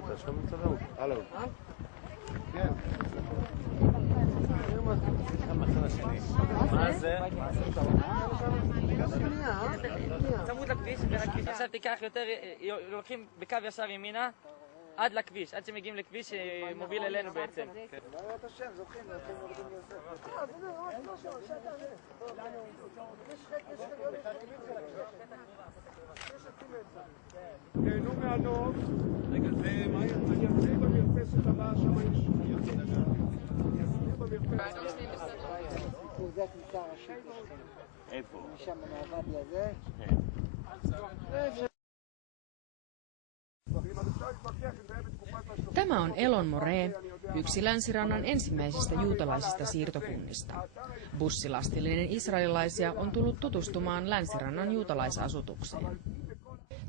שלטה, שלום מצלם. הלו. כן. מה זה? צמוד לכביש, עכשיו תיקח יותר, לוקחים בקו ישר ימינה עד לכביש, עד שמגיעים לכביש שמוביל אלינו בעצם. תהנו מהנוף. רגע, זה מה אני אעשה במרפסת הבאה, שם יש... אני אסביר במרפסת. זה הכניסה הראשית. איפה? משם מהוואדי הזה. Tämä on Elon Moree, yksi länsirannan ensimmäisistä juutalaisista siirtokunnista. Bussilastillinen israelilaisia on tullut tutustumaan länsirannan juutalaisasutukseen.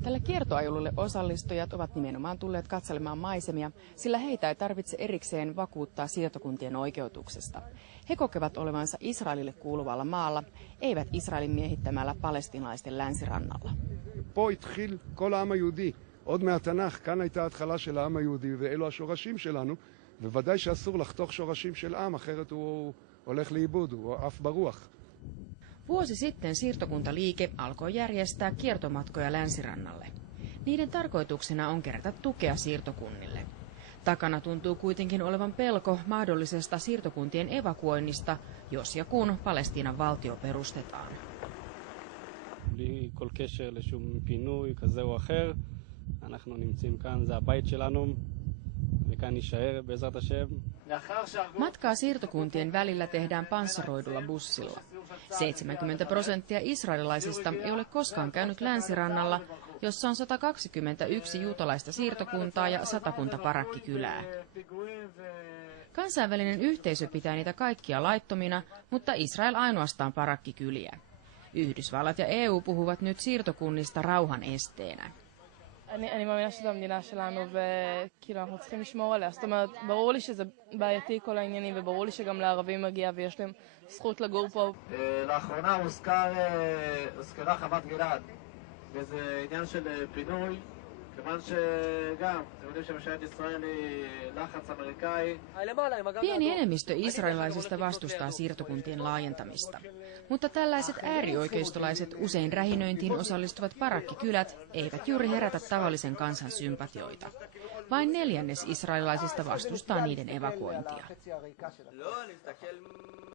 Tällä kiertoajelulle osallistujat ovat nimenomaan tulleet katselemaan maisemia, sillä heitä ei tarvitse erikseen vakuuttaa siirtokuntien oikeutuksesta. He kokevat olevansa Israelille kuuluvalla maalla, eivät Israelin miehittämällä palestiinalaisten länsirannalla. פה התחיל כל העם היהודי. עוד מהתנ"ך, כאן הייתה ההתחלה של העם היהודי, ואלו השורשים שלנו, וודאי שאסור לחתוך שורשים של עם, אחרת הוא הולך לאיבוד, הוא עף ברוח. Vuosi sitten siirtokuntaliike alkoi järjestää kiertomatkoja länsirannalle. Niiden tarkoituksena on kerätä tukea siirtokunnille. Takana tuntuu kuitenkin olevan pelko mahdollisesta siirtokuntien evakuoinnista, jos ja kun Palestiinan valtio perustetaan. בלי כל קשר לשום פינוי כזה או אחר, אנחנו נמצאים כאן, זה הבית שלנו, וכאן נשאר בעזרת השם. Matkaa siirtokuntien välillä tehdään panssaroidulla bussilla. 70% israelilaisista ei ole koskaan käynyt länsirannalla, jossa on 121 juutalaista siirtokuntaa ja 100 parakkikylää. Kansainvälinen yhteisö pitää niitä kaikkia laittomina, mutta Israel ainoastaan parakkikyliä. Yhdysvallat ja EU puhuvat nyt siirtokunnista rauhan esteenä. אני מאמינה שזו המדינה שלנו וכאילו אנחנו צריכים לשמור עליה. זאת אומרת, ברור לי שזה בעייתי כל העניינים וברור לי שגם לערבים מגיע ויש להם זכות לגור פה. לאחרונה הוזכרה חוות גלעד וזה עניין של פינוי, כיוון שגם, אתם יודעים שממשלת ישראל היא לחץ אמריקאי. Pieni enemmistö israelilaisista vastustaa siirtokuntien laajentamista. Mutta tällaiset äärioikeistolaiset usein rähinöintiin osallistuvat parakkikylät eivät juuri herätä tavallisen kansan sympatioita. Vain 1/4 israelilaisista vastustaa niiden evakuointia.